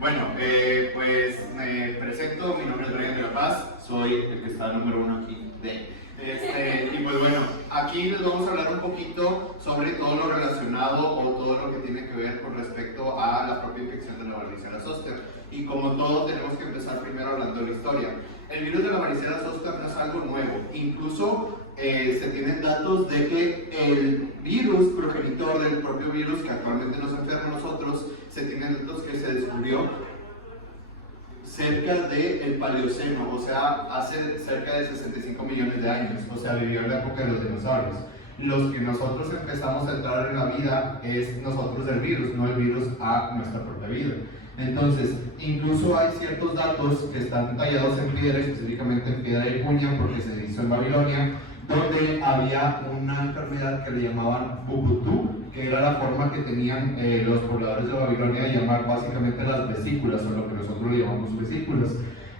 Bueno, pues me presento, mi nombre es Brian de la Paz, soy el que está número uno aquí y pues bueno, aquí les vamos a hablar un poquito sobre todo lo relacionado o todo lo que tiene que ver con respecto a la propia infección de la varicela zoster. Y como todo, tenemos que empezar primero hablando de la historia. El virus de la varicela zoster no es algo nuevo, incluso se tienen datos de que el virus progenitor del propio virus que actualmente nos enferma a nosotros, se tienen datos que se descubrió cerca del Paleoceno, o sea, hace cerca de 65 millones de años, o sea, vivió en la época de los dinosaurios. Los que nosotros empezamos a entrar en la vida es nosotros del virus, no el virus a nuestra propia vida. Entonces, incluso hay ciertos datos que están tallados en piedra, específicamente en piedra de Puña, porque se hizo en Babilonia, donde había una enfermedad que le llamaban Bubutú, que era la forma que tenían los pobladores de Babilonia de llamar básicamente las vesículas, o lo que nosotros le llamamos vesículas.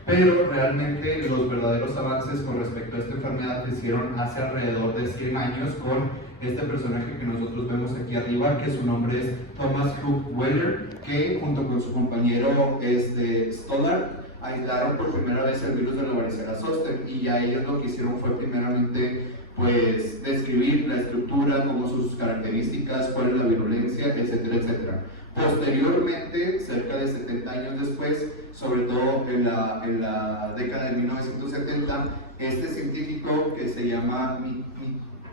Pero realmente los verdaderos avances con respecto a esta enfermedad se hicieron hace alrededor de 100 años con este personaje que nosotros vemos aquí arriba, que su nombre es Thomas Hugh Weller, que junto con su compañero Stoddard aislaron por primera vez el virus de la varicela zoster, y ya ellos lo que hicieron fue primeramente pues describir la estructura, como sus características, cuál es la virulencia, etcétera, etcétera. Posteriormente, cerca de 70 años después, sobre todo en la década de 1970, este científico que se llama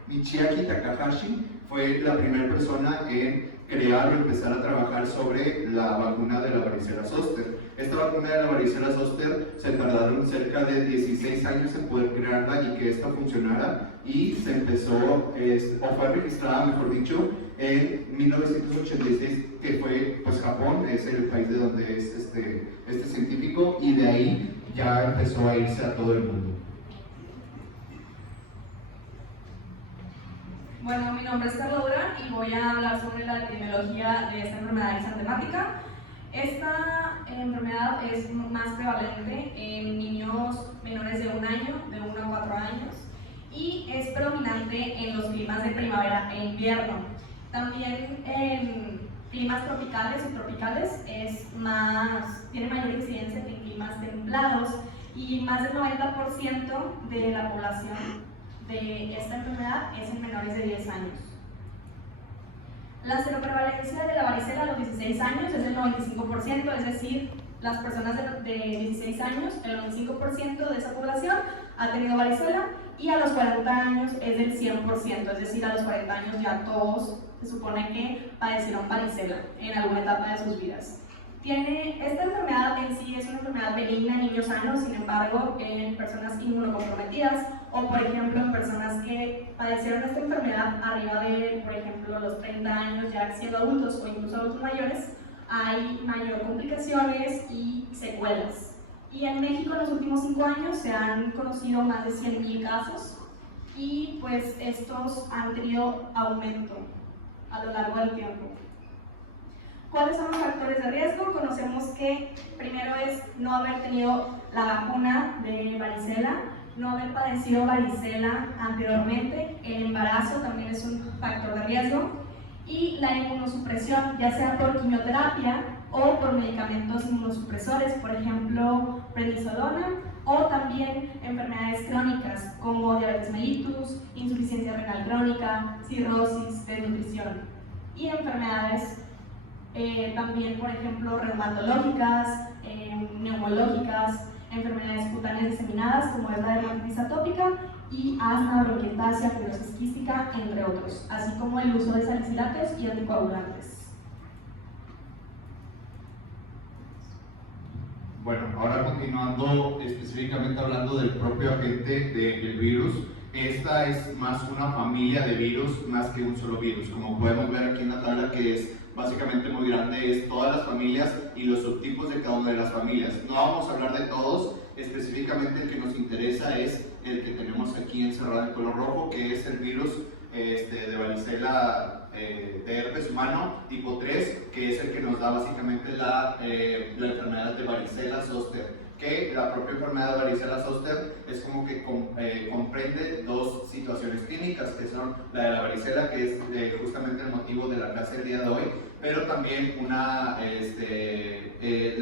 Michiaki Takahashi fue la primera persona en crear o empezar a trabajar sobre la vacuna de la varicela zoster. Esta vacuna de la varicela zoster se tardaron cerca de 16 años en poder crearla y que esta funcionara, y se empezó, o fue registrada, mejor dicho, en 1986, que fue pues Japón, es el país de donde es este científico, y de ahí ya empezó a irse a todo el mundo. Bueno, mi nombre es Carla Durán y voy a hablar sobre la epidemiología de esta enfermedad exantemática. Esta enfermedad es más prevalente en niños menores de 1 año, de 1 a 4 años, y es predominante en los climas de primavera e invierno. También en climas tropicales y tropicales tiene mayor incidencia que en climas templados, y más del 90% de la población de esta enfermedad es en menores de 10 años. La seroprevalencia de la varicela a los 16 años es del 95%, es decir, las personas de 16 años, el 95% de esa población ha tenido varicela, y a los 40 años es del 100%, es decir, a los 40 años ya todos se supone que padecieron varicela en alguna etapa de sus vidas. Esta enfermedad en sí es una enfermedad benigna en niños sanos, sin embargo, en personas inmunocomprometidas, o por ejemplo en personas que padecieron esta enfermedad arriba de, por ejemplo, los 30 años, ya siendo adultos o incluso adultos mayores, hay mayor complicaciones y secuelas. Y en México en los últimos 5 años se han conocido más de 100,000 casos, y pues estos han tenido aumento a lo largo del tiempo. ¿Cuáles son los factores de riesgo? Conocemos que primero es no haber tenido la vacuna de varicela, no haber padecido varicela anteriormente, el embarazo también es un factor de riesgo, y la inmunosupresión, ya sea por quimioterapia o por medicamentos inmunosupresores, por ejemplo, prednisolona, o también enfermedades crónicas como diabetes mellitus, insuficiencia renal crónica, cirrosis, desnutrición, y enfermedades también, por ejemplo, reumatológicas, neumológicas, enfermedades cutáneas diseminadas como es la dermatitis atópica, y asma, bronquiectasia, fibrosis quística, entre otros, así como el uso de salicilatos y anticoagulantes. Bueno, ahora continuando específicamente hablando del propio agente del virus, esta es más una familia de virus más que un solo virus. Como podemos ver aquí en la tabla, que es básicamente muy grande, es todas las familias y los subtipos de cada una de las familias. No vamos a hablar de todos, específicamente el que nos interesa es el que tenemos aquí encerrado en color rojo, que es el virus de varicela de herpes humano tipo 3, que es el que nos da básicamente la enfermedad de varicela zoster. que la propia enfermedad de varicela zoster es como que comprende dos situaciones clínicas, que son la de la varicela, que es justamente el motivo de la clase del día de hoy, pero también la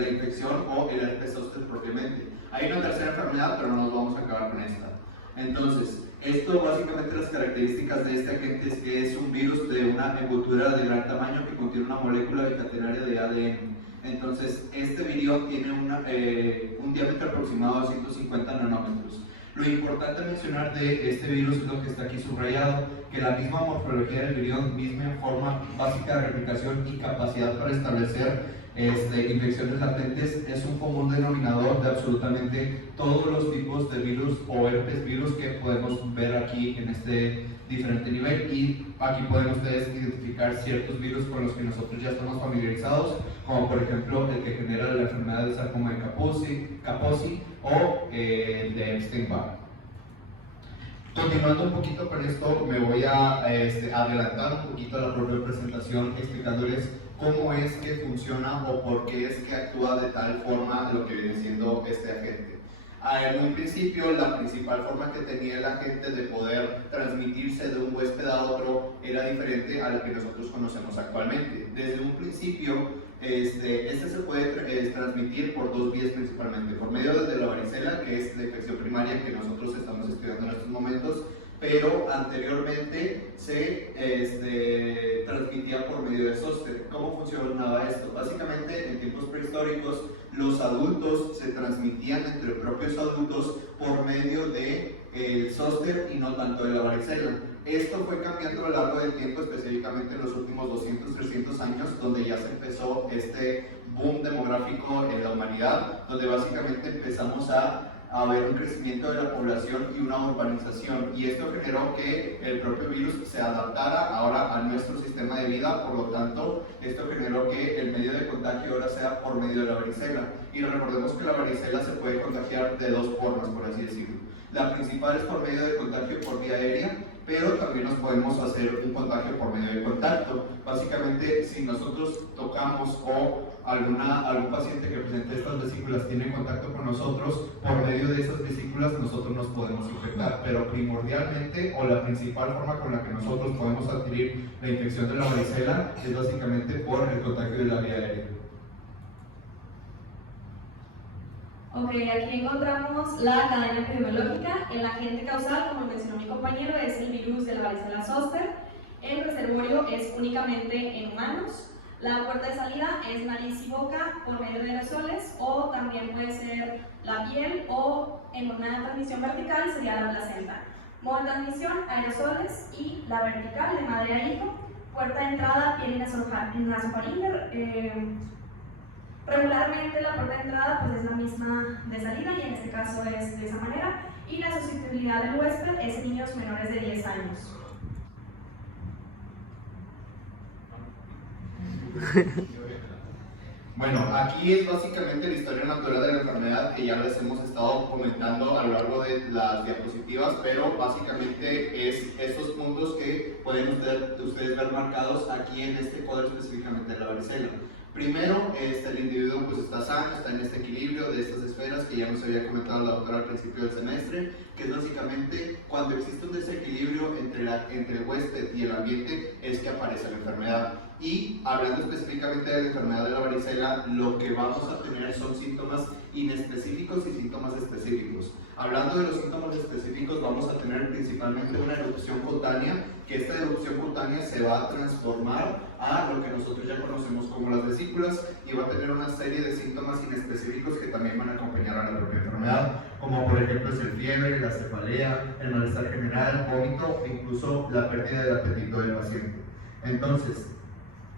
infección o el herpes zóster propiamente. Hay una tercera enfermedad, pero no nos vamos a acabar con esta. Entonces, esto básicamente las características de este agente es que es un virus de una envoltura de gran tamaño que contiene una molécula bicatenaria de ADN. Entonces, este virión tiene un diámetro aproximado de 150 nanómetros. Lo importante mencionar de este virus es lo que está aquí subrayado, que la misma morfología del virión, misma forma básica de replicación y capacidad para establecer infecciones latentes es un común denominador de absolutamente todos los tipos de virus o herpes virus que podemos ver aquí en este diferente nivel, y aquí pueden ustedes identificar ciertos virus con los que nosotros ya estamos familiarizados, como por ejemplo el que genera la enfermedad de sarcoma de Kaposi o el de Epstein-Barr. Continuando un poquito con esto, me voy a adelantar un poquito a la propia presentación explicándoles cómo es que funciona o por qué es que actúa de tal forma lo que viene siendo este agente. En un principio, la principal forma que tenía el agente de poder transmitirse de un huésped a otro era diferente a lo que nosotros conocemos actualmente. Desde un principio, este se puede transmitir por dos vías principalmente, por medio de la varicela, que es la infección primaria que nosotros estamos estudiando en estos momentos, pero anteriormente se transmitía por medio de zóster. ¿Cómo funcionaba esto? Básicamente, en tiempos prehistóricos, los adultos se transmitían entre propios adultos por medio del zóster y no tanto de la varicela. Esto fue cambiando a lo largo del tiempo, específicamente en los últimos 200, 300 años, donde ya se empezó este boom demográfico en la humanidad, donde básicamente empezamos a ver un crecimiento de la población y una urbanización, y esto generó que el propio virus se adaptara ahora a nuestro sistema de vida. Por lo tanto, esto generó que el medio de contagio ahora sea por medio de la varicela, y recordemos que la varicela se puede contagiar de dos formas, por así decirlo. La principal es por medio de contagio por vía aérea, pero también nos podemos hacer un contagio por medio de contacto. Básicamente, si nosotros tocamos o algún paciente que presente estas vesículas tiene contacto con nosotros, por medio de esas vesículas nosotros nos podemos infectar, pero primordialmente, o la principal forma con la que nosotros podemos adquirir la infección de la varicela es básicamente por el contagio de la vía aérea. Ok, aquí encontramos la cadena epidemiológica. El agente causal, como mencionó mi compañero, es el virus de la varicela zoster. El reservorio es únicamente en humanos. La puerta de salida es nariz y boca por medio de aerosoles, o también puede ser la piel, o en una transmisión vertical sería la placenta. Modo de transmisión, aerosoles, y la vertical de madre a hijo. Puerta de entrada, piel nasofaríngea. Regularmente la puerta de entrada pues es la misma de salida, y en este caso es de esa manera, y la susceptibilidad del huésped es en niños menores de 10 años. Bueno, aquí es básicamente la historia natural de la enfermedad, que ya les hemos estado comentando a lo largo de las diapositivas, pero básicamente es estos puntos que pueden ustedes ver marcados aquí en este cuadro específicamente de la varicela. Primero, el individuo pues está sano, está en este equilibrio de estas esferas que ya nos había comentado la doctora al principio del semestre, que es básicamente cuando existe un desequilibrio entre el huésped y el ambiente es que aparece la enfermedad. Y hablando específicamente de la enfermedad de la varicela, lo que vamos a tener son síntomas inespecíficos y síntomas específicos. Hablando de los síntomas específicos, vamos a tener principalmente una erupción cutánea, que esta erupción cutánea se va a transformar a lo que nosotros ya conocemos como las vesículas, y va a tener una serie de síntomas inespecíficos que también van a acompañar a la propia enfermedad, como por ejemplo es el fiebre, la cefalea, el malestar general, vómito e incluso la pérdida del apetito del paciente. Entonces,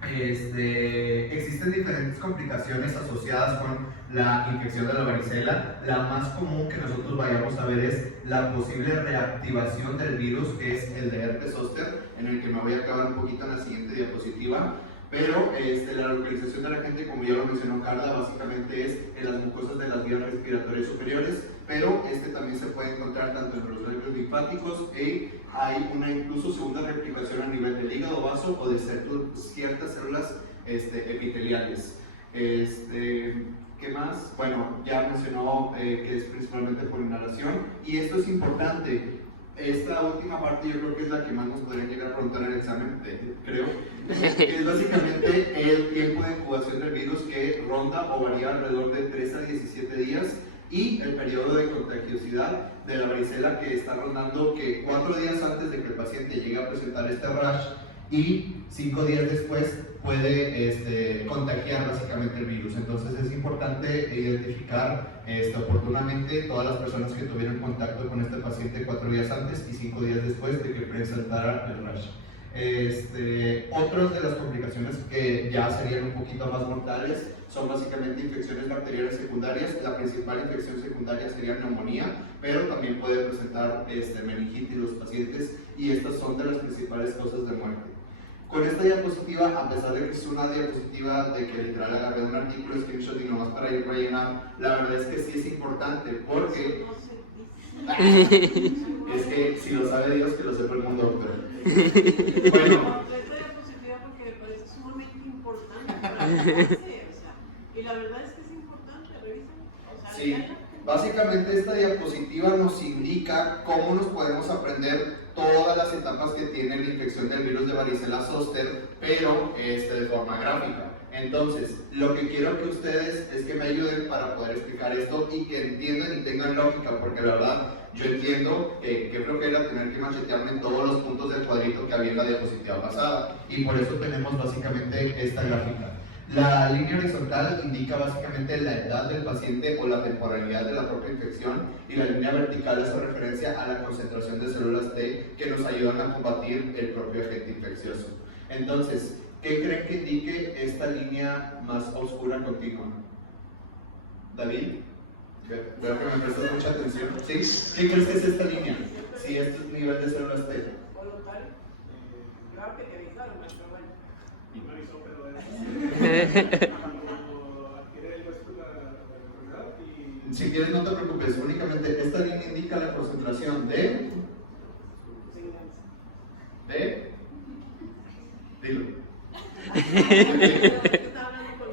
existen diferentes complicaciones asociadas con la infección de la varicela. La más común que nosotros vayamos a ver es la posible reactivación del virus, que es el de herpes zóster, en el que me voy a acabar un poquito en la siguiente diapositiva. Pero la localización de la gente, como ya lo mencionó Carla, básicamente es en las mucosas de las vías respiratorias superiores, pero también se puede encontrar tanto en los nervios linfáticos, y hay una incluso segunda replicación a nivel del hígado, vaso o de ciertas células epiteliales. ¿Qué más? Bueno, ya mencionó que es principalmente por inhalación, y esto es importante. Esta última parte yo creo que es la que más nos podrían llegar a preguntar en el examen, creo, que es básicamente el tiempo de incubación del virus, que ronda o varía alrededor de 3 a 17 días, y el periodo de contagiosidad de la varicela, que está rondando que 4 días antes de que el paciente llegue a presentar este rash y 5 días después puede contagiar básicamente el virus. Entonces es importante identificar oportunamente todas las personas que tuvieron contacto con este paciente 4 días antes y 5 días después de que presentara el rash. Otras de las complicaciones que ya serían un poquito más mortales son básicamente infecciones bacterianas secundarias. La principal infección secundaria sería neumonía, pero también puede presentar meningitis los pacientes, y estas son de las principales causas de muerte. Con esta diapositiva, a pesar de que es una diapositiva de que literal agarré un artículo, screenshot y nomás para ir rellenar, la verdad es que sí es importante, porque es que si lo sabe Dios, que lo sepa el mundo, doctor. Bueno, esta diapositiva porque me parece sumamente importante para la clase, y la verdad es que es importante, revísalo. Sí, básicamente esta diapositiva nos indica cómo nos podemos aprender todas las etapas que tiene la infección del virus de varicela zoster, pero de forma gráfica. Entonces, lo que quiero que ustedes es que me ayuden para poder explicar esto y que entiendan y tengan lógica, porque la verdad yo entiendo que flojera tener que machetearme en todos los puntos del cuadrito que había en la diapositiva pasada, y por eso tenemos básicamente esta gráfica. La línea horizontal indica básicamente la edad del paciente o la temporalidad de la propia infección, y la línea vertical hace referencia a la concentración de células T que nos ayudan a combatir el propio agente infeccioso. Entonces, ¿qué creen que indique esta línea más oscura continua? ¿David? Veo que me prestas mucha atención. ¿Sí? ¿Qué crees que es esta línea? Si este es nivel de células T. Claro que te avisaron, pero bueno. Si quieres, no te preocupes, únicamente esta línea indica la concentración de dilo.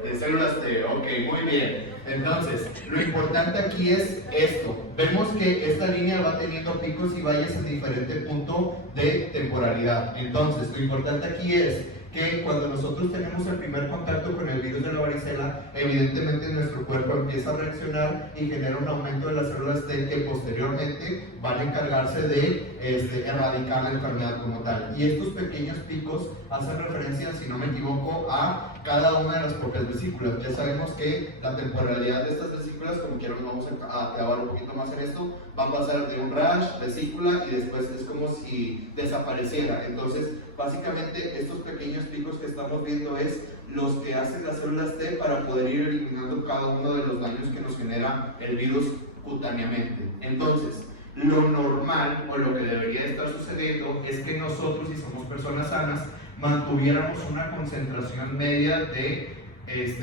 De células T, ok, muy bien. Entonces, lo importante aquí es esto. Vemos que esta línea va teniendo picos y valles en diferente punto de temporalidad. Entonces, lo importante aquí es que cuando nosotros tenemos el primer contacto con el virus de la varicela, evidentemente nuestro cuerpo empieza a reaccionar y genera un aumento de las células T que posteriormente van a encargarse de erradicar la enfermedad como tal. Y estos pequeños picos hacen referencia, si no me equivoco, a cada una de las propias vesículas. Ya sabemos que la temporalidad de estas vesículas, como quiera nos vamos a clavar un poquito más en esto, va a pasar de un rash, vesícula, y después es como si desapareciera. Entonces, básicamente estos pequeños picos que estamos viendo es los que hacen las células T para poder ir eliminando cada uno de los daños que nos genera el virus cutáneamente. Entonces, lo normal o lo que debería estar sucediendo es que nosotros, si somos personas sanas, mantuviéramos una concentración media de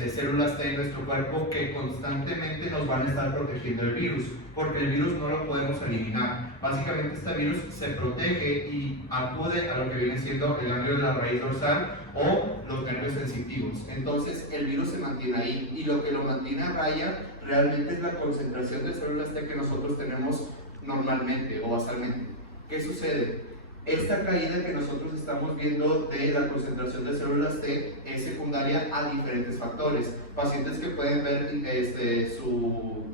células T en nuestro cuerpo que constantemente nos van a estar protegiendo el virus, porque el virus no lo podemos eliminar. Básicamente este virus se protege y acude a lo que viene siendo el ganglio de la raíz dorsal o los nervios sensitivos. Entonces el virus se mantiene ahí, y lo que lo mantiene a raya realmente es la concentración de células T que nosotros tenemos normalmente o basalmente. ¿Qué sucede? Esta caída que nosotros estamos viendo de la concentración de células T es secundaria a diferentes factores. Pacientes que pueden ver su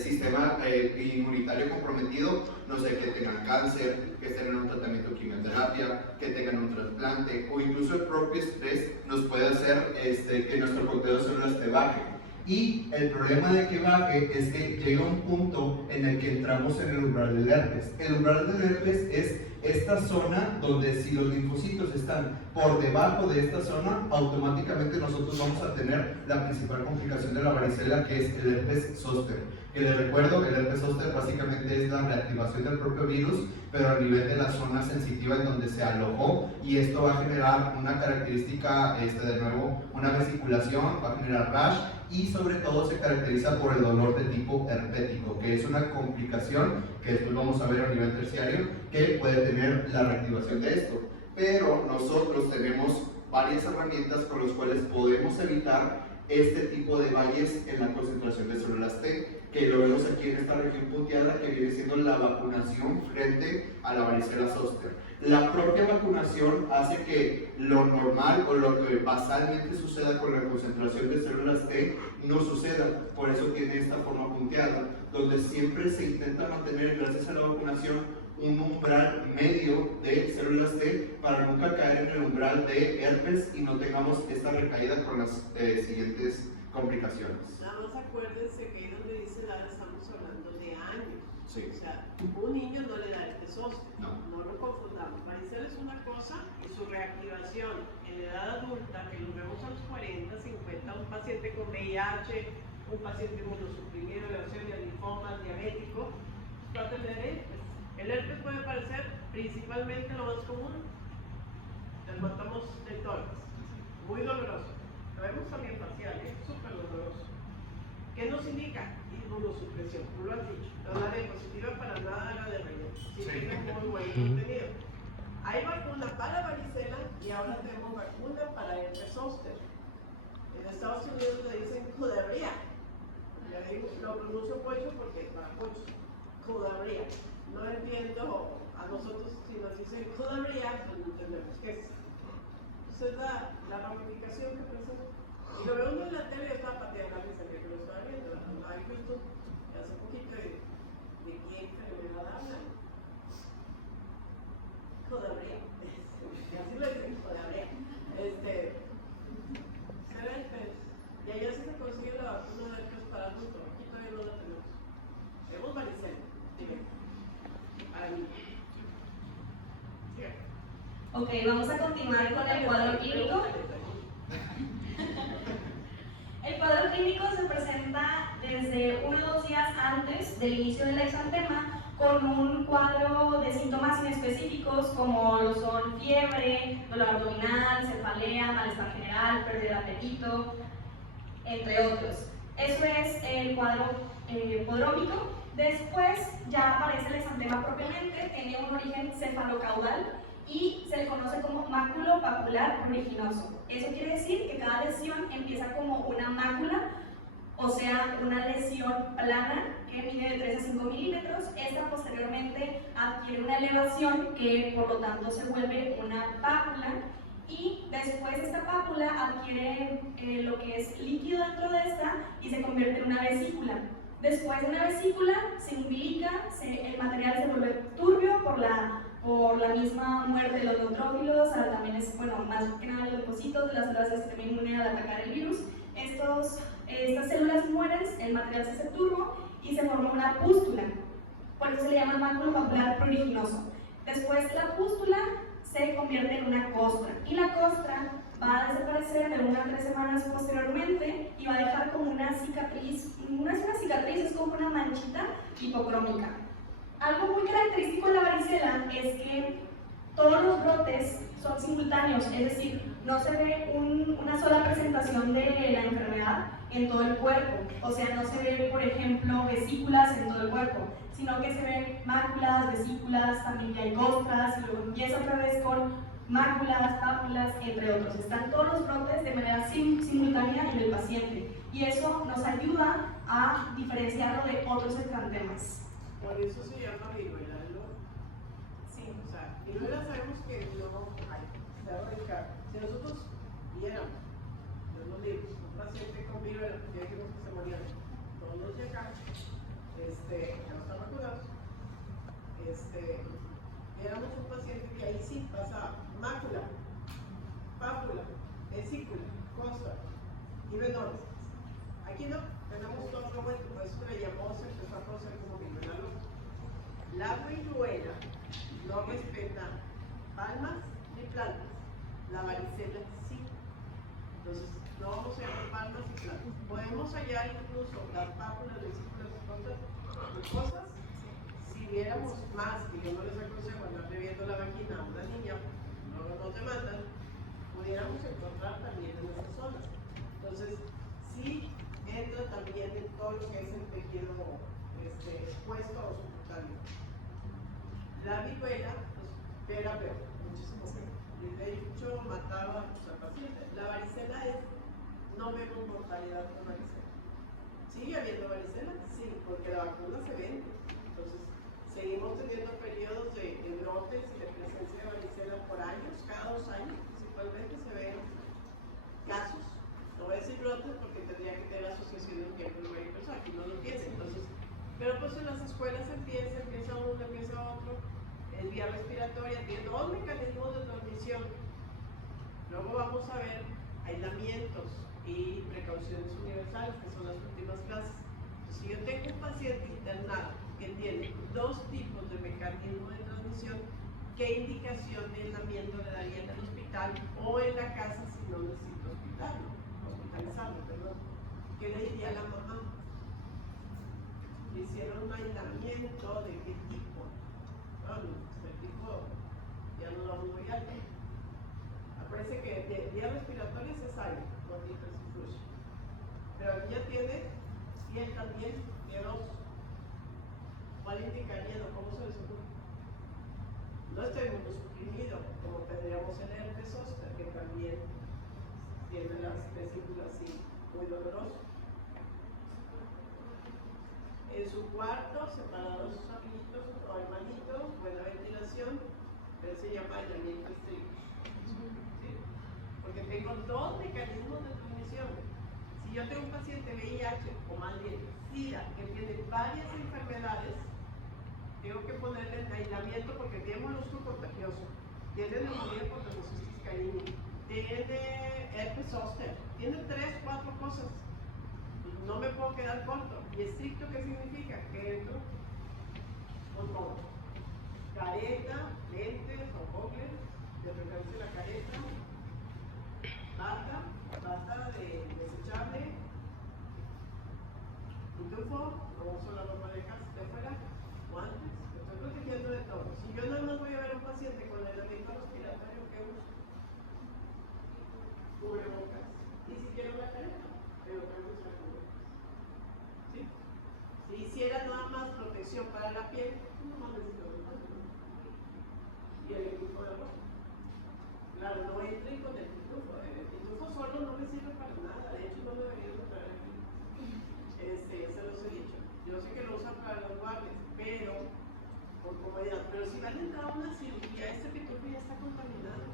sistema inmunitario comprometido, no sé, que tengan cáncer, que estén en un tratamiento de quimioterapia, que tengan un trasplante, o incluso el propio estrés nos puede hacer que nuestro conteo de células T baje. Y el problema de que baje es que llega un punto en el que entramos en el umbral del herpes. El umbral del herpes es esta zona donde, si los linfocitos están por debajo de esta zona, automáticamente nosotros vamos a tener la principal complicación de la varicela, que es el herpes zóster. Que les recuerdo, el herpes zóster básicamente es la reactivación del propio virus, pero a nivel de la zona sensitiva en donde se alojó, y esto va a generar una característica, de nuevo, una vesiculación, va a generar rash, y sobre todo se caracteriza por el dolor de tipo herpético, que es una complicación que después vamos a ver a nivel terciario, que puede tener la reactivación de esto. Pero nosotros tenemos varias herramientas con las cuales podemos evitar este tipo de valles en la concentración de células T, que lo vemos aquí en esta región punteada, que viene siendo la vacunación frente a la varicela zoster. La propia vacunación hace que lo normal o lo que basalmente suceda con la concentración de células T no suceda, por eso tiene esta forma punteada, donde siempre se intenta mantener, gracias a la vacunación, un umbral medio de células T para nunca caer en el umbral de herpes y no tengamos esta recaída con las siguientes complicaciones. Nada más acuérdense que ahí donde dice edad estamos hablando de años. Sí. O sea, un niño no le da herpes zóster. No. No lo confundamos. Varicela es una cosa y su reactivación en edad adulta, que lo vemos a los 40, 50, un paciente con VIH, un paciente inmunosuprimido, leucemia, linfomas, diabético, va a tener herpes. El herpes puede aparecer principalmente lo más común, dermatomos del tórax, muy doloroso. Lo vemos también facial, súper doloroso. ¿Qué nos indica? Inmunosupresión, tú lo has dicho. La diapositiva para nada era de relleno, sí tiene muy buen contenido. Hay vacuna para varicela y ahora tenemos vacuna para herpes zóster. En Estados Unidos le dicen Codarria. Ya digo, lo pronuncio pocho porque es para pocho. Codarria. No entiendo a nosotros si nos dicen Codarria, pues no entendemos qué es. Esa es la ramificación que presenta. Y lo veo uno en la tele, yo estaba pateando la risa que lo estaba viendo, la he visto hace poquito de quién enfermedad hablan. Codarria. Así lo dicen, Codarria. Herpes. Y allá sí se consigue la vacuna de herpes para adultos. Aquí todavía no la tenemos. Tenemos varicela. Dime. Ok, vamos a continuar con el cuadro clínico. El cuadro clínico se presenta desde 1 o 2 días antes del inicio del exantema con un cuadro de síntomas inespecíficos como lo son fiebre, dolor abdominal, cefalea, malestar general, pérdida de apetito, entre otros. Eso es el cuadro podrómico. Después ya aparece el exantema propiamente, tiene un origen cefalocaudal y se le conoce como máculo papular pruriginoso. Eso quiere decir que cada lesión empieza como una mácula, o sea, una lesión plana que mide de 3 a 5 milímetros. Esta posteriormente adquiere una elevación que por lo tanto se vuelve una pápula y después esta pápula adquiere lo que es líquido dentro de esta y se convierte en una vesícula. Después de una vesícula se umbilica, el material se vuelve turbio por la misma muerte de los neutrófilos, también es, bueno, más que nada los leucocitos de las células del sistema inmune al atacar el virus. Estas células mueren, el material se hace turbo y se forma una pústula, por eso se le llama máculo papular pruriginoso. Después la pústula se convierte en una costra y la costra va a desaparecer de 1 a 3 semanas posteriormente y va a dejar como una cicatriz, no es una cicatriz, es como una manchita hipocrómica. Algo muy característico de la varicela es que todos los brotes son simultáneos, es decir, no se ve una sola presentación de la enfermedad en todo el cuerpo, o sea, no se ve, por ejemplo, vesículas en todo el cuerpo, sino que se ven máculas, vesículas, también que hay costras, y luego empieza otra vez con máculas, pápulas, entre otros. Están todos los brotes de manera simultánea en el paciente, y eso nos ayuda a diferenciarlo de otros exantemas. Por eso se llama viruela, ¿no? Sí. O sea, viruela sabemos que no hay, se va a erradicar. Si nosotros viéramos en los libros un paciente con viruela, ya dijimos que se morían todos los de acá, ya no están vacunados, viéramos un paciente que ahí sí pasa mácula, pápula, vesícula, costra y venones. Aquí no, tenemos todo revuelto, por eso le llamó, se empezó a conocer como viruela loca. La viruela no respeta palmas ni plantas, la varicela sí. Entonces, no vamos a llamar palmas y plantas. Podemos hallar incluso las pápulas, vesículas, cosas. Si viéramos más, y yo no les aconsejo andar bebiendo la vagina a una niña, no te matan, pudiéramos encontrar también en esas zonas. Entonces, sí entra también en todo lo que es el tejido expuesto o subcutáneo. La viruela, pues, era peor, muchísimo peor. De hecho, mataba a los pacientes. La varicela es no vemos mortalidad por varicela. ¿Sigue habiendo varicela? Sí, porque la vacuna se vende. Entonces, seguimos teniendo periodos de brotes y de presencia de varicela por años, cada 2 años, principalmente se ven casos. No voy a decir brotes porque tendría que tener la asociación de un tiempo de una persona, aquí no lo tiene. Entonces, pero pues en las escuelas empieza uno, empieza otro, es vía respiratoria, tiene 2 mecanismos de transmisión. Luego vamos a ver aislamientos y precauciones universales, que son las últimas clases. Entonces, si yo tengo un paciente internado que tiene 2 tipos de mecanismo de transmisión, ¿qué indicación de aislamiento le daría en el hospital o en la casa si no necesito hospitalizarlo, perdón? ¿Qué le diría a la mamá? Le hicieron un aislamiento de qué tipo. Bueno, el tipo ya no lo vamos muy alto. Acuérdense que de vías respiratorias es aire, no fluye. Pero aquí ya tiene piel también, tiene 2. ¿Cuál indicaría? ¿Cómo se les ocurre? No está inmunosuprimido, como tendríamos el herpes zóster, que también tiene las vesículas así muy doloroso. En su cuarto, separados sus amiguitos o hermanitos, buena ventilación, pero se llama aislamiento estricto. ¿Sí? Porque tengo 2 mecanismos de transmisión. Si yo tengo un paciente VIH o más bien SIDA que tiene varias enfermedades, tengo que ponerle en aislamiento porque tiene molusco contagioso, tiene neumonía por hemocystis carini, tiene herpes zóster, tiene 3, 4 cosas. No me puedo quedar corto. ¿Y estricto qué significa? Que entro con todo. Careta, lentes o gogles, de preferencia la careta, bata de desechable, pitufo, no uso la ropa de casa de afuera, guantes, me estoy protegiendo de todo. Si yo nada más voy a ver a un paciente con aislamiento respiratorio, ¿qué uso? Cubrebocas. Ni siquiera una careta, pero tengo que usar cubrebocas. ¿Sí? Si hiciera nada más protección para la piel, no más necesito y el equipo de ropa. Claro, no entren con el pitufo. El pitufo solo no me sirve para nada. De hecho, no debería entrar aquí. Se los he dicho. Yo sé que lo usan para los guardias, pero por comodidad. Pero si van a entrar a una cirugía, este pitufo ya está contaminado.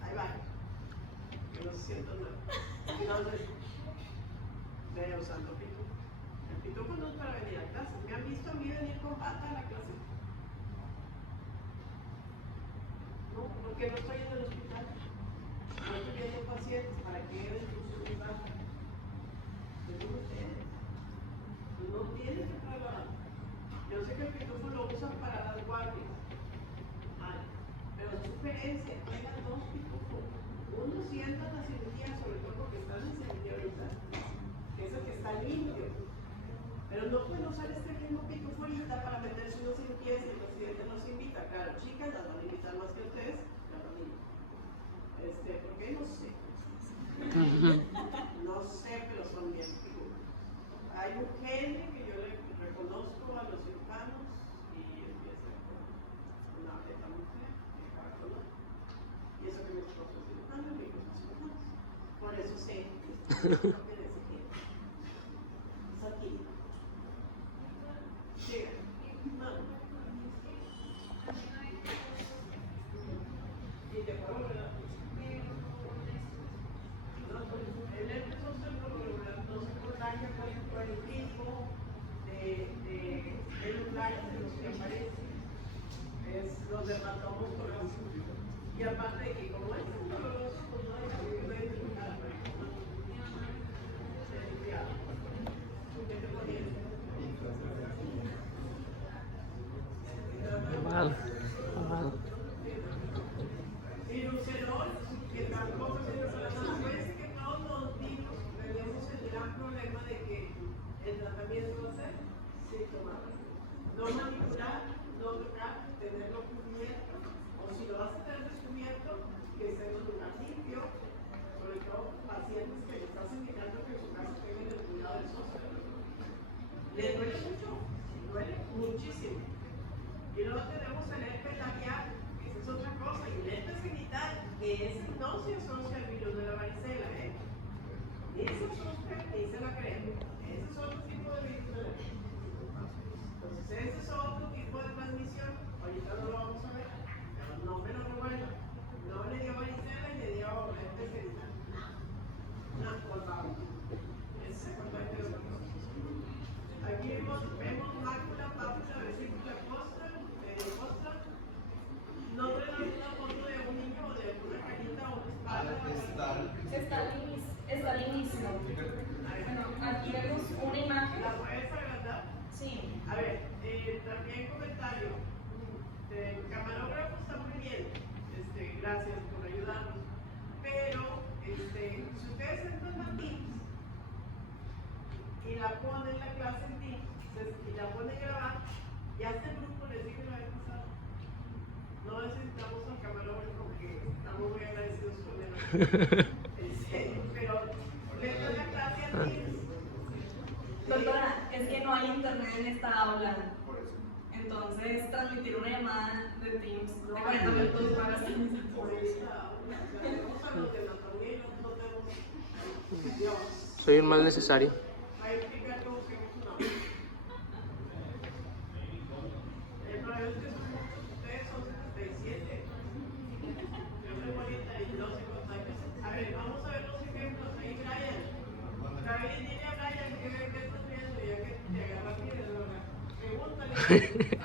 Ahí va. Que no se sientan nada. Entonces, veo usando pitufo. El pitufo no es para venir a clase. Me han visto a mí venir con bata a la clase. No, porque no estoy en el hospital. No estoy viendo pacientes para que den su bata. No tiene que trabajar. Yo sé que el pitufo lo usan para las guardias. Pero es sugerencia, tengan 2 pitufos. Uno sienta la cirugía, sobre todo porque están en cirugía ahorita, que es el que está limpio. Pero no pueden usar este mismo pitufo ahorita para meterse unos cirugías y el presidente nos invita. Claro, chicas, las van a invitar más que ustedes, la familia. ¿Por qué? No sé. No sé, pero son bien figuras. Hay un género que yo le reconozco a los cirujanos y empieza con una atleta mujer, y eso que mi esposo es cirujano y mi hijo es cirujano. Por eso sé que es ese género. Es aquí. Llega. Y te puedo ver. El herpes zóster no se contagia por el tipo de lugares en los que aparece. Es los dermatomos dolorosos. Y aparte de que como es un doloroso, pues no hay que identificar. ¿Qué te ponías? Mal. Irucerol, que tampoco sirve para nada. Parece que todos los niños tenemos el gran problema de que el tratamiento va a ser sintomático. No manipular, no tocar, tenerlo cubierto, o si lo vas a tener descubierto, que sea en un lugar limpio, sobre todo pacientes que le estás indicando que en su casa tengan el cuidado del socio. Le duele mucho, duele muchísimo. Y luego tenemos el herpes labial, que esa es otra cosa, y el herpes genital, que ese no se asocia al virus de la varicela, Esos son ustedes que se la creen. Ese es otro tipo de vehículo de entonces, ese es otro tipo de transmisión. Ahorita no lo vamos a ver, pero no me lo recuerdo. No le dio varicela y le dio especialidad. No, por favor. Ese se cortó de otra cosa. Aquí vemos mácula, pápula, vesícula, costra, costra. No tenemos una foto de un niño o de una carita o una espalda. Está al inicio. Bueno, aquí vemos una imagen. ¿La puedes agrandar? Sí. A ver, también comentario. El camarógrafo está muy bien. Gracias por ayudarnos. Pero, si ustedes entran a Teams y la ponen en la clase en Teams y la ponen a grabar, ya este grupo les dice la vez pasada. No necesitamos al camarógrafo porque estamos muy agradecidos con él. Pero le doy la clase a Teams. Doctora, es que no hay internet en esta aula. Por eso. Entonces, transmitir una llamada de Teams de 40 minutos para gastar mis Por esta, tenemos a los de anatomía y nosotros tenemos Dios. Soy el mal necesario. Va a explicar cómo se llama su nombre. El problema es que ustedes son 77. Yo soy 42 años. A ver, vamos a ver los ejemplos. Ahí, Brian. David, dile a Brian que estás viendo ya que te agarras bien, ¿verdad? Pregúntale.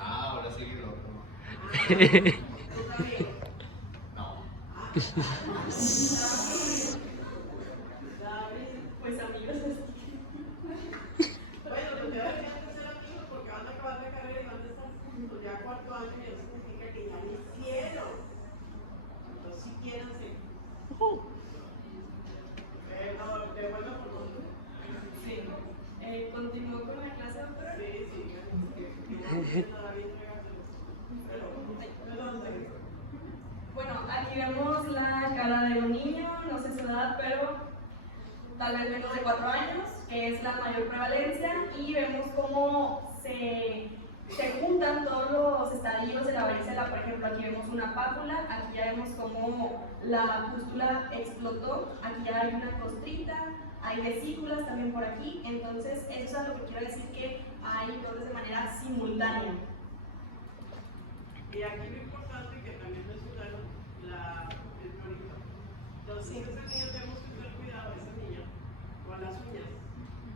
Ahora sí que loco. ¿Tú también? No. David. Pues amigos, Bueno, pues ya deberían de ser amigos porque van a acabar la carrera y van a estar juntos ya cuarto año y eso significa que ya lo hicieron. Entonces, si quiéranse. No, devuelvo por nosotros. sí. Continúo con la clase, doctora. Sí, sí, que no nada bien regárselo. Pero, ¿dónde? Bueno, aquí vemos la cara de un niño, no sé su edad, pero tal vez menos de 4 años, que es la mayor prevalencia, y vemos cómo se juntan todos los estadios de la varicela. Por ejemplo, aquí vemos una pápula, aquí ya vemos cómo la pústula explotó, aquí ya hay una costrita, hay vesículas también por aquí. Entonces, eso es lo que quiero decir, que hay dosis de manera simultánea. Y aquí lo importante que también mencionaron el florito. Entonces, ese niño tenemos que tener cuidado, esa niña, con las uñas,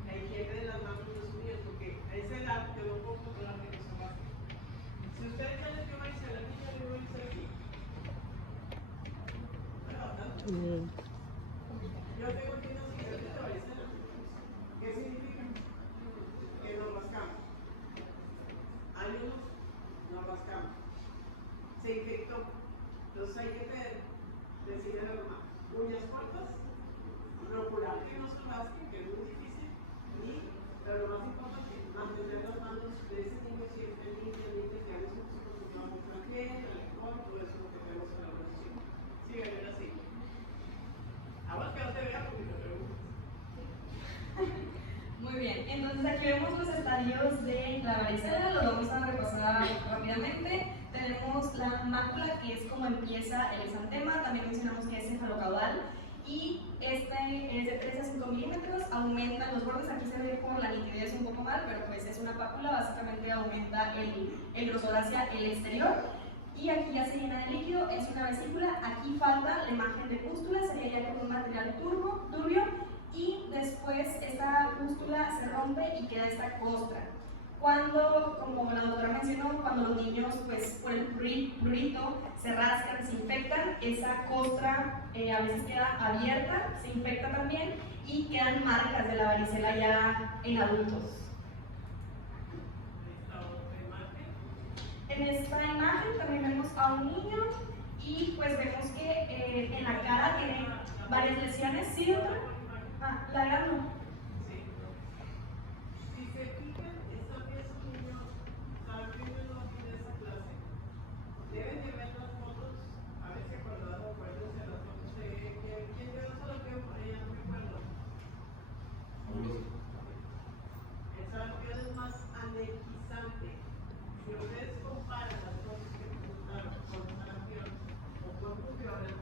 la higiene de las manos de sus uñas, porque a esa edad quedó un poco con la que se va. Si ustedes ya les dio varicela, la niña le dio varicela aquí. Pero bastante. Yo tengo aquí una cicatriz de varicela. ¿Qué significa? Que nos rascamos. Hay unos, nos rascamos. Se infectó. Entonces hay que decirle a la mamá, uñas cortas, procurar que no se rasquen, que es muy difícil, pero lo más importante, mantener las manos de ese niño siempre limpias, que hagan su exposición a la piel, al alcohol, todo eso lo que vemos en la oración. Sigue, ven así. Ahora que no te vea porque te pregunto. Muy bien, entonces aquí vemos los estadios de la varicela, los vamos a repasar rápidamente. Tenemos la mácula, que es como empieza el exantema, también mencionamos que es cefalocaudal, y este es de 3 a 5 milímetros, aumentan los bordes, aquí se ve como la nitidez un poco mal, pero pues es una pápula, básicamente aumenta el grosor hacia el exterior. Y aquí ya se llena de líquido, es una vesícula. Aquí falta la imagen de pústula, sería ya como un material turbio, y después esta pústula se rompe y queda esta costra. Cuando, como la doctora mencionó, cuando los niños pues por el prurito se rascan, se infectan, esa costra a veces queda abierta, se infecta también y quedan marcas de la varicela ya en adultos. En esta imagen también vemos a un niño y pues vemos que en la cara tiene varias lesiones. ¿Sí, doctora? Ah, la gran no. Sí. Si se fijan, esta pieza niño, también no tiene esa clase. Deben de ver las fotos, a ver si acuerdan, acuérdense las fotos de quién yo no se las veo por ella, no me acuerdo. Esa pieza es más anexante. Si ustedes comparan las fotos que presentaron con sarampión o con rubiola,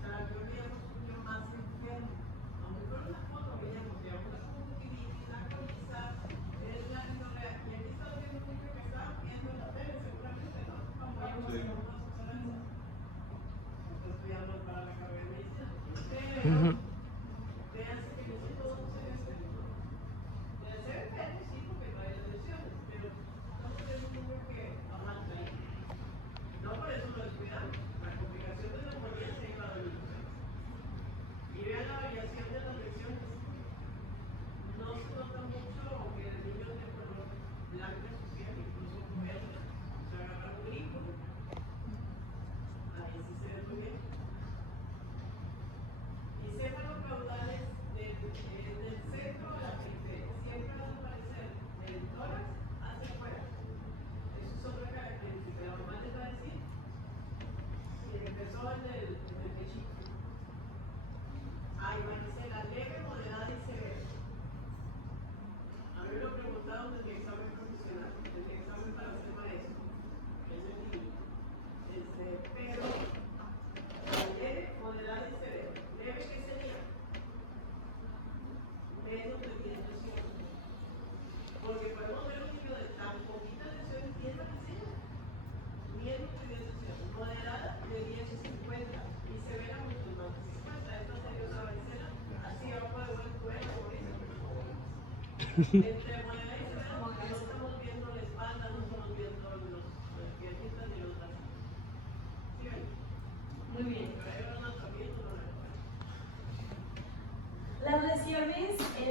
sarampión es un niño más enfermo. Aunque fuera una foto Entre moneda y cero, porque no estamos viendo la espalda, no estamos viendo las piernitas ni los brazos. ¿Sí ven? Muy bien. Pero hay un tratamiento, no lo Las lesiones,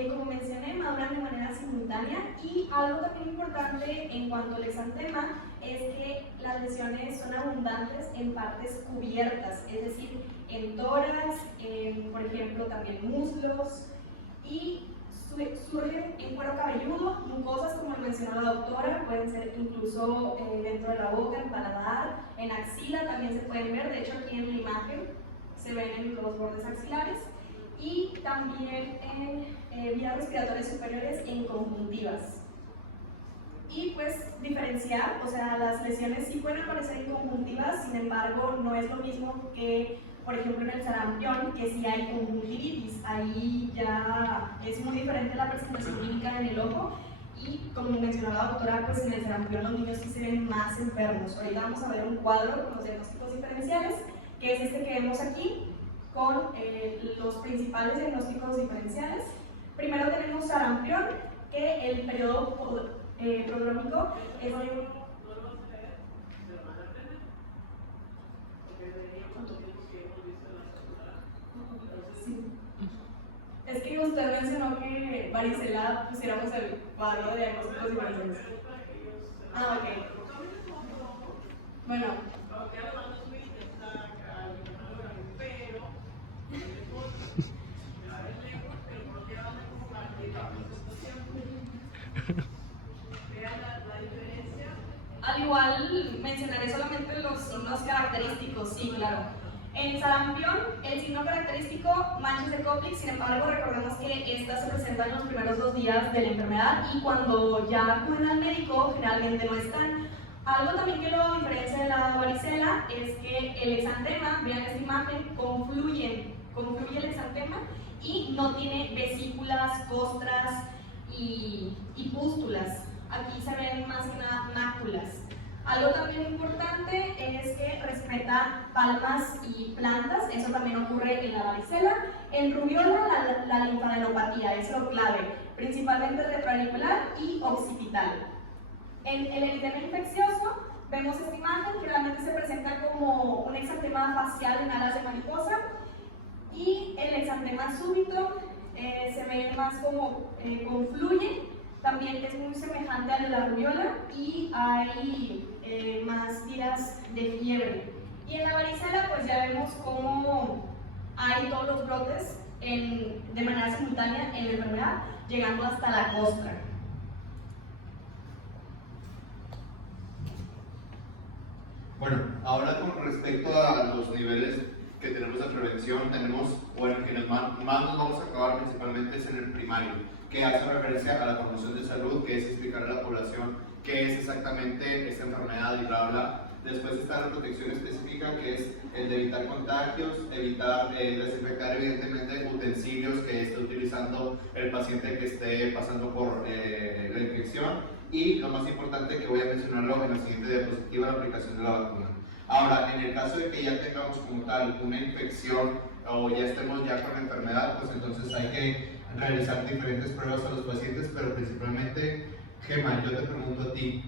como mencioné, maduran de manera simultánea y algo también importante en cuanto al exantema es que las lesiones son abundantes en partes cubiertas, es decir, en tórax, por ejemplo, también muslos y surgen en cuero cabelludo, mucosas como lo mencionó la doctora, pueden ser incluso dentro de la boca, en paladar, en axila también se pueden ver, de hecho aquí en la imagen se ven en los bordes axilares y también en vías respiratorias superiores en conjuntivas. Y pues diferenciar, o sea, las lesiones sí pueden aparecer en conjuntivas, sin embargo no es lo mismo que, por ejemplo, en el sarampión, que sí hay conjuntivitis, ahí ya es muy diferente la presentación clínica en el ojo y como mencionó la doctora, pues en el sarampión los niños sí se ven más enfermos. Ahorita vamos a ver un cuadro con los diagnósticos diferenciales, que es este que vemos aquí, con los principales diagnósticos diferenciales. Primero tenemos sarampión, que el periodo prodrómico es de sí. Es que usted mencionó que varicela pusiéramos el cuadro de diagnósticos diferenciales. Ah, ok. Bueno. Al igual mencionaré solamente los signos característicos, sí, claro. En sarampión, el signo característico, manchas de Koplik, sin embargo, recordemos que estas se presentan en los primeros 2 días de la enfermedad y cuando ya acuden al médico, generalmente no están. Algo también que lo diferencia de la varicela es que el exantema, vean esta imagen, confluye el exantema y no tiene vesículas, costras y pústulas. Aquí se ven más que nada máculas. Algo también importante es que respeta palmas y plantas, eso también ocurre en la varicela. En rubiola, la linfadenopatía es lo clave, principalmente retroauricular y occipital. En el eritema infeccioso, vemos esta imagen que realmente se presenta como un exantema facial en alas de mariposa y el exantema súbito se ve más como confluye. También es muy semejante al de la rubiola y hay más tiras de fiebre. Y en la varicela pues ya vemos cómo hay todos los brotes de manera simultánea en la enfermedad, llegando hasta la costra. Bueno, ahora con respecto a los niveles que tenemos de prevención, tenemos, bueno, en el más nos vamos a acabar principalmente es en el primario, que hace referencia a la promoción de salud, que es explicar a la población qué es exactamente esta enfermedad y bla bla. Después está la protección específica, que es el de evitar contagios, evitar desinfectar evidentemente utensilios que esté utilizando el paciente que esté pasando por la infección y lo más importante que voy a mencionarlo en la siguiente diapositiva, la aplicación de la vacuna. Ahora, en el caso de que ya tengamos como tal una infección o ya estemos ya con la enfermedad, pues entonces hay que realizar diferentes pruebas a los pacientes, pero principalmente, Gemma, yo te pregunto a ti,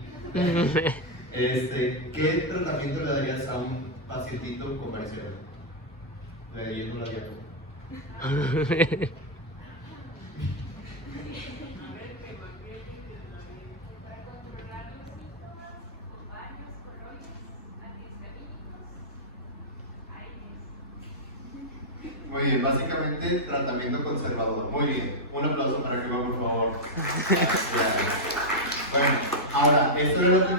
¿qué tratamiento le darías a un pacientito con varicela? Leyendo la diapositiva. Muy bien, básicamente tratamiento conservador. Muy bien, un aplauso para Gemma, por favor. Bueno, ahora, esto es lo que...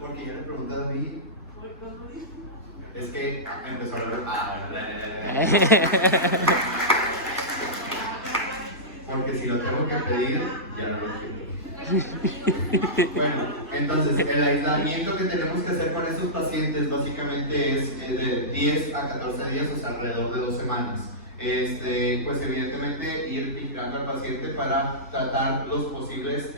Porque yo le pregunté a David. Es que empezó a hablar. Porque si lo tengo que pedir, ya no lo quiero. Bueno, entonces el aislamiento que tenemos que hacer con estos pacientes básicamente es de 10 a 14 días, o sea, alrededor de 2 semanas. Pues evidentemente ir vigilando al paciente para tratar los posibles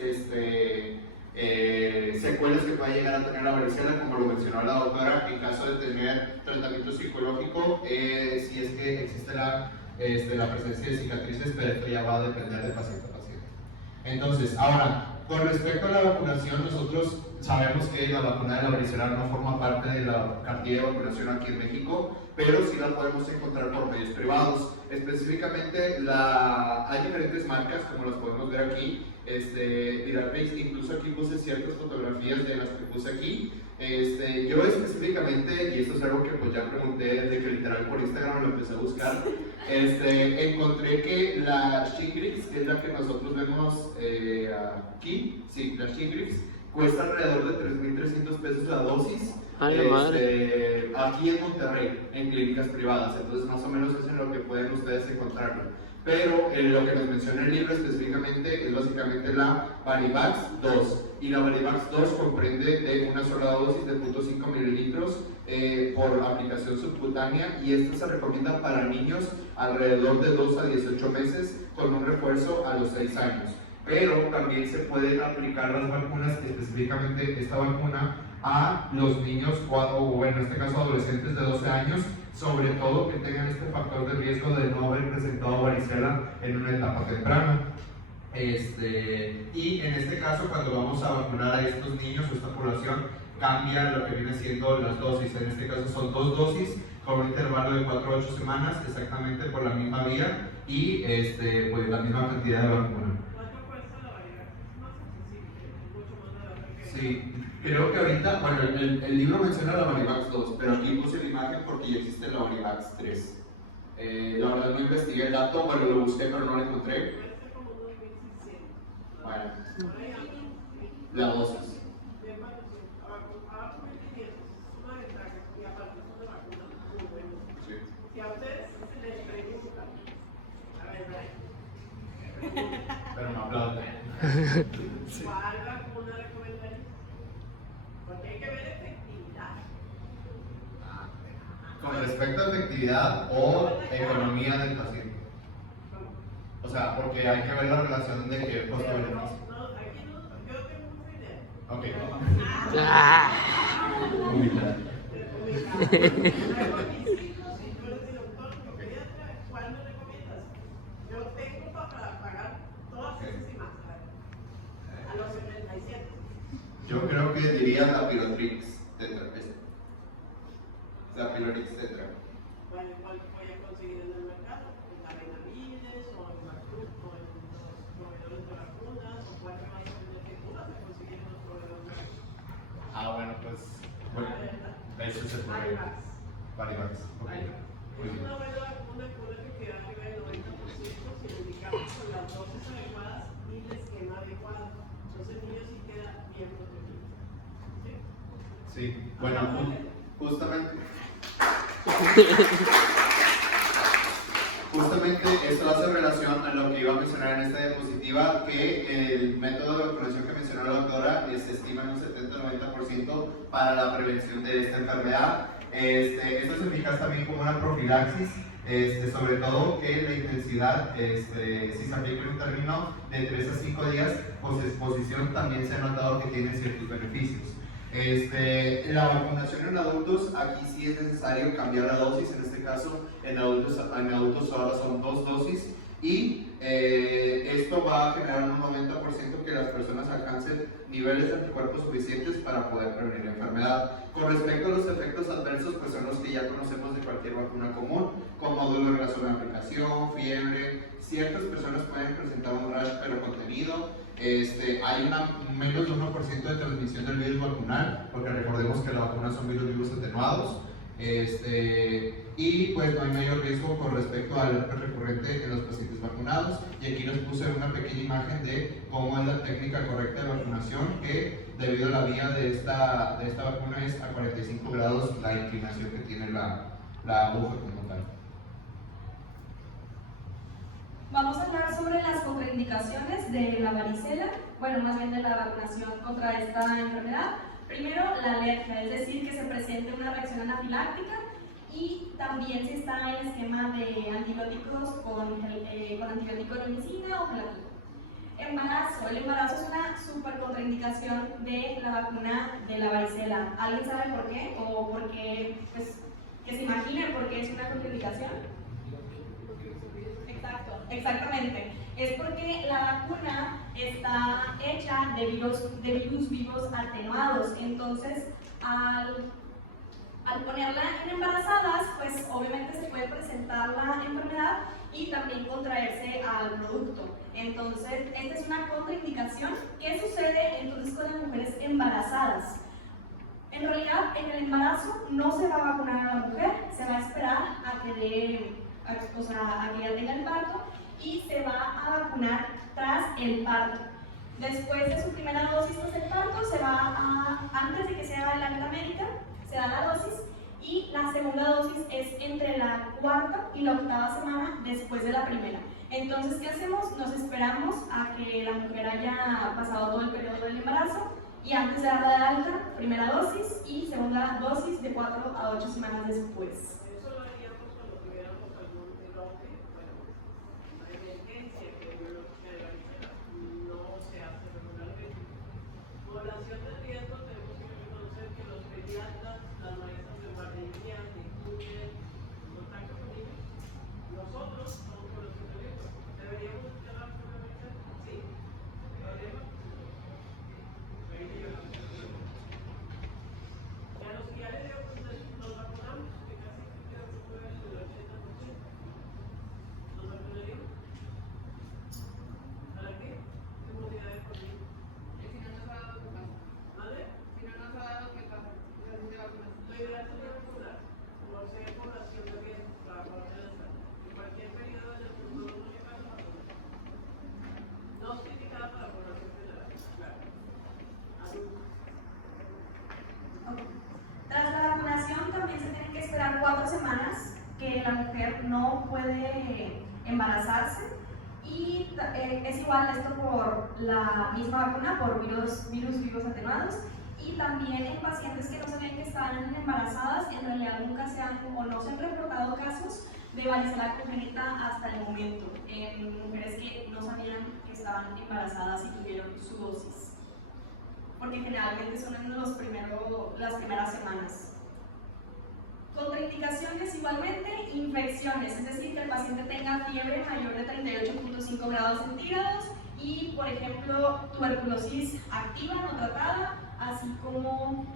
secuelas que pueda llegar a tener la varicela, como lo mencionó la doctora, en caso de tener tratamiento psicológico, si es que existe la presencia de cicatrices, pero esto ya va a depender de paciente a paciente. Entonces, ahora, con respecto a la vacunación, nosotros sabemos que la vacuna de la varicela no forma parte de la cartilla de vacunación aquí en México, pero sí la podemos encontrar por medios privados. Específicamente, hay diferentes marcas, como las podemos ver aquí. Incluso aquí puse ciertas fotografías de las que puse aquí. Yo específicamente, y esto es algo que pues ya pregunté desde que literal por Instagram lo empecé a buscar, encontré que la Shingrix, que es la que nosotros vemos aquí, sí, la Shingrix, cuesta alrededor de 3.300 pesos la dosis. A la madre. Aquí en Monterrey, en clínicas privadas, entonces más o menos es en lo que pueden ustedes encontrarlo. Pero lo que nos menciona el libro específicamente es básicamente la Varivax 2. Y la Varivax 2 comprende de una sola dosis de 0.5 mililitros por aplicación subcutánea, y esta se recomienda para niños alrededor de 2 a 18 meses con un refuerzo a los 6 años. Pero también se pueden aplicar las vacunas, específicamente esta vacuna, a los niños, o en este caso adolescentes de 12 años, sobre todo que tengan este factor de riesgo de no haber presentado varicela en una etapa temprana. Y en este caso, cuando vamos a vacunar a estos niños o esta población, cambia lo que viene siendo las dosis. En este caso son 2 dosis con un intervalo de 4 a 8 semanas, exactamente por la misma vía y pues la misma cantidad de vacuna. ¿Cuánto cuesta la variedad? Es más accesible, es mucho más barato que... Sí, creo que ahorita, bueno, el libro menciona la Varivax 2, pero aquí puse la imagen porque ya existe la Varivax 3. La verdad no investigué el dato, bueno, lo busqué pero no lo encontré. Cuesta como unos 1.600. Bueno, Por ahí anda, sí. la dosis. Bien barato. Abajo 1.500. Es una ventaja. Y aparte son de vacunas muy buenas. Sí. Si a ustedes se les pregunta, a ver, Pero no aplaudan. ¿cuál vacuna recomendarías? Porque hay que ver efectividad. Con respecto a efectividad o economía del paciente. O sea, porque hay que ver la relación de que costo-beneficio. No, aquí no, yo tengo una idea. Ok. Ah. Humildad. Luego mis hijos, si tú eres mi doctor, mi pediatra, ¿cuál me recomiendas? Yo tengo para pagar todas esas y más. A los 77. Yo creo que diría la Pilotrix tetra. La Pilotrix tetra. Bueno, ¿cuál voy a conseguir en el mercado? ¿En la Benavides o en Macruz o en los proveedores de vacunas? ¿O cuál me vas a vender que tú vas a conseguir en los proveedores? Bueno, pues. Bueno, eso es el problema. Varivax. Ok. Muy Es bien. una buena vacuna con una efectividad arriba del 90% si lo indicamos con las dosis adecuadas y el esquema adecuado. Entonces el niño sí queda bien protegido. ¿Sí? Sí, bueno, justamente. Justamente esto hace relación a lo que iba a mencionar en esta diapositiva, que el método de vacunación que mencionó la doctora se estima en un 70-90% para la prevención de esta enfermedad. Esto se fija también como una profilaxis, sobre todo que la intensidad, si se aplica en un término de 3 a 5 días, post-exposición también se ha notado que tiene ciertos beneficios. La vacunación en adultos, aquí sí es necesario cambiar la dosis, en este caso en adultos ahora son 2 dosis y esto va a generar un 90% que las personas alcancen niveles de anticuerpos suficientes para poder prevenir la enfermedad. Con respecto a los efectos adversos, pues son los que ya conocemos de cualquier vacuna común, como dolor en la zona de aplicación, fiebre, ciertas personas pueden presentar un rash pero contenido. Hay menos de 1% de transmisión del virus vacunal, porque recordemos que la vacuna son virus vivos atenuados. Y pues no hay mayor riesgo con respecto al herpes recurrente en los pacientes vacunados. Y aquí les puse una pequeña imagen de cómo es la técnica correcta de vacunación, que debido a la vía de esta vacuna es a 45 grados la inclinación que tiene la aguja como tal. Vamos a hablar sobre las contraindicaciones de la varicela, bueno, más bien de la vacunación contra esta enfermedad. Primero, la alergia, es decir, que se presente una reacción anafiláctica, y también si está en esquema de antibióticos con antibiótico neomicina o gelatina. Embarazo. El embarazo es una super contraindicación de la vacuna de la varicela. ¿Alguien sabe por qué? ¿O por qué? Pues, que se imaginen por qué es una contraindicación. Exacto, exactamente. Es porque la vacuna está hecha de virus vivos atenuados. Entonces, al ponerla en embarazadas, pues obviamente se puede presentar la enfermedad y también contraerse al producto. Entonces, esta es una contraindicación. ¿Qué sucede entonces con las mujeres embarazadas? En realidad, en el embarazo no se va a vacunar a la mujer, se va a esperar a que ya tenga el parto y se va a vacunar tras el parto. Después de su primera dosis tras el parto, antes de que se haga el alta médica, se da la dosis y la segunda dosis es entre la cuarta y la octava semana después de la primera. Entonces, ¿qué hacemos? Nos esperamos a que la mujer haya pasado todo el periodo del embarazo y antes de darla de alta, primera dosis y segunda dosis de 4 a 8 semanas después. Eso lo haríamos cuando tuviéramos algún brote, bueno, una emergencia que no se hace regularmente. Población de riesgo, tenemos que reconocer que los pediatras, las maestras de guardería, que incluyen contacto con niños, nosotros somos población de riesgo. ¿Deberíamos estar la población? Sí. ¿Problema? Ya los que ya le dio, pues nos vacunamos, que casi creo que fue el 80%. ¿Nos vacunaríamos? ¿Para qué? ¿Qué modalidad de COVID? Si no nos ha dado, ¿qué pasa? ¿Vale? Si no nos ha dado, ¿qué pasa? Entonces, ¿de vacunas? La idea sería vacunar, por ser población de riesgo, para poder estar. En cualquier periodo del futuro no llega a la vacuna. No es indicada para la población general, claro. Adultos. Okay. Tras la vacunación también se tienen que esperar 4 semanas que la mujer no puede embarazarse y es igual esto por la misma vacuna, por virus vivos atenuados, y también en pacientes que no sabían que estaban embarazadas, en realidad nunca se han o no se han reportado casos de varicela congénita hasta el momento, en mujeres que no sabían que estaban embarazadas y tuvieron su dosis, porque generalmente son en las primeras semanas. Contraindicaciones igualmente, infecciones, es decir, que el paciente tenga fiebre mayor de 38.5 grados centígrados y, por ejemplo, tuberculosis activa no tratada, así como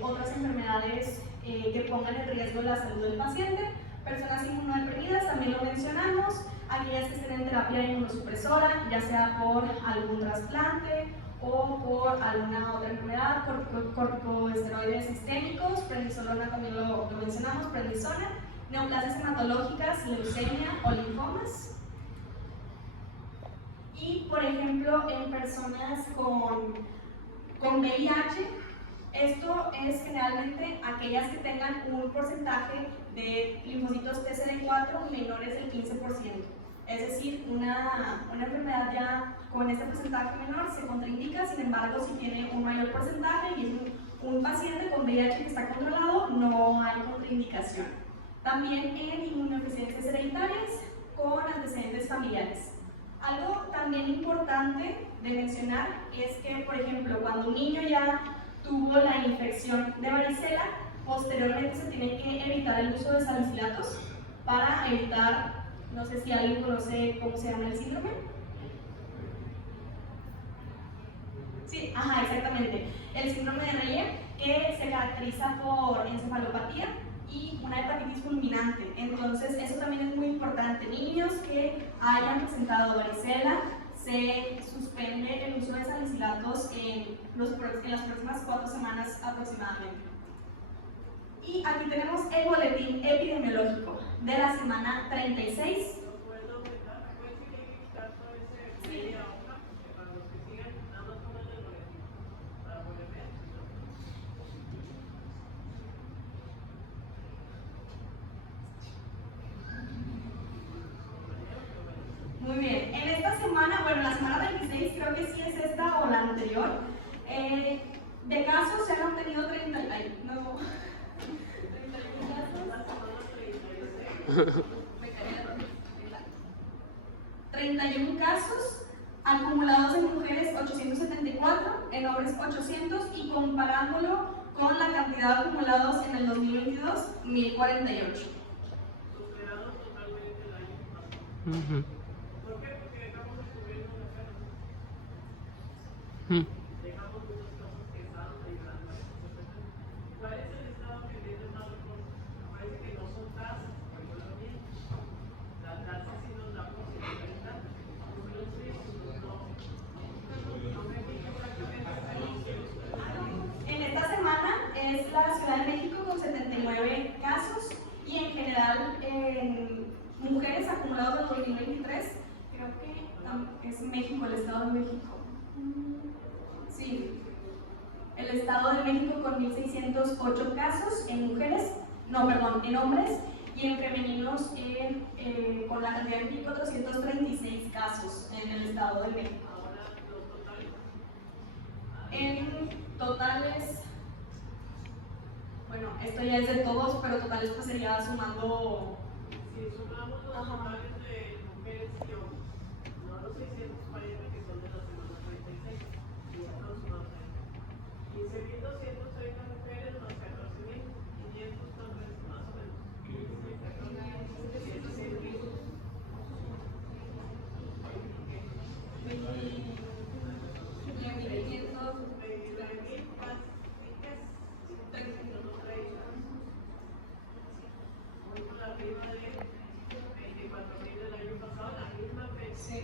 otras enfermedades que pongan en riesgo la salud del paciente. Personas inmunodeprimidas, también lo mencionamos, aquellas que estén en terapia inmunosupresora, ya sea por algún trasplante o por alguna otra enfermedad, corticosteroides sistémicos, prednisolona también lo mencionamos, prednisona, neoplasias hematológicas, leucemia o linfomas. Y, por ejemplo, en personas con VIH, esto es generalmente aquellas que tengan un porcentaje de linfocitos TCD4 menores del 15%. Es decir, una enfermedad ya con este porcentaje menor se contraindica, sin embargo, si tiene un mayor porcentaje y es un paciente con VIH que está controlado, no hay contraindicación. También en inmunodeficiencias hereditarias con antecedentes familiares. Algo también importante de mencionar es que, por ejemplo, cuando un niño ya tuvo la infección de varicela, posteriormente se tiene que evitar el uso de salicilatos para evitar, no sé si alguien conoce cómo se llama el síndrome. Sí, ajá, exactamente. El síndrome de Reyer, que se caracteriza por encefalopatía y una hepatitis fulminante. Entonces, eso también es muy importante. Niños que hayan presentado varicela, se suspende el uso de salicilatos en las próximas 4 semanas aproximadamente. Y aquí tenemos el boletín epidemiológico de la semana 36. Muy bien, en esta semana, bueno, la semana 26 creo que sí es esta o la anterior, de casos se han obtenido 31 casos, acumulados en mujeres 874, en hombres 800 y comparándolo con la cantidad acumulados en el 2022, 1048. Superados totalmente el año pasado. ¿Por qué? Porque acabamos de descubrir una enfermedad. Mm. Dejamos muchas cosas que estaban ayudando a eso. ¿Cuál es el estado que tiene más recursos? Parece que no son tasas, pero lo mismo. La tasa sí nos da posibilidad. Los ríos no. No me fijo exactamente, pero sí. En esta semana es la Ciudad de México con 79 casos y en general en mujeres acumulados del 2023, creo que es México, el Estado de México. Sí, el Estado de México con 1.608 casos en mujeres, no, perdón, en hombres, y en femeninos con la cantidad de 1.436 casos en el Estado de México. Ahora los totales. En totales, bueno, esto ya es de todos, pero totales pues sería sumando. Si sumamos los totales de mujeres y hombres, no los 640 que son de la semana 36, y ya los sumamos ahí. 15.230 mujeres más 14.500 hombres, más o menos. 700.000. Muy por arriba de 24.000 del año pasado, la misma fecha.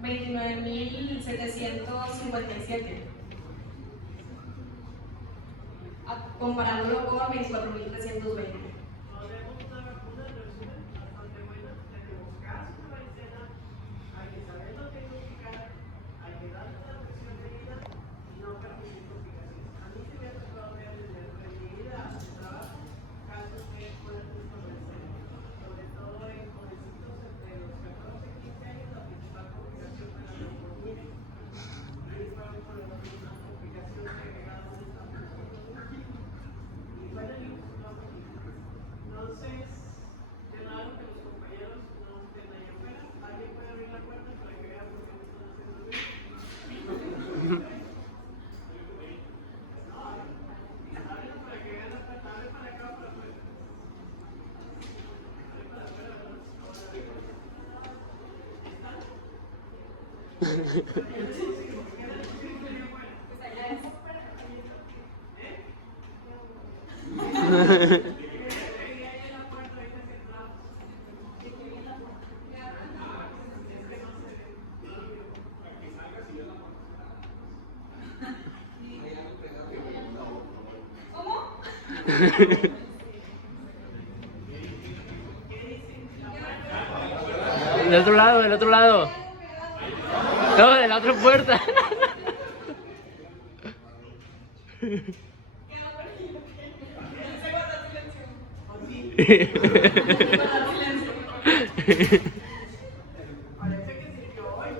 29.757, comparándolo con 24.320. Ahora tenemos una vacuna en resumen bastante buena. Tenemos casos de varicela, hay que saberlo diagnosticar, hay que darle la atención debida y no permitir complicaciones. A mí se me ha tocado ver desde mi vida de trabajo casos que fuertes con varicela, sobre todo en jovencitos entre los 14 y 15 años. La principal complicación fue la neumonía. Ahí fue una complicación agregada de esta y bueno, entonces, qué raro que los compañeros no estén ahí afuera. ¿Alguien puede abrir la puerta para que vean por qué no están haciendo ruido? No, abren para que vean la puerta, abren para acá o para afuera. Abren para afuera, ¿verdad? ¿Cómo? Del otro lado, del otro lado. No, de la otra puerta. Parece que sirvió hoy.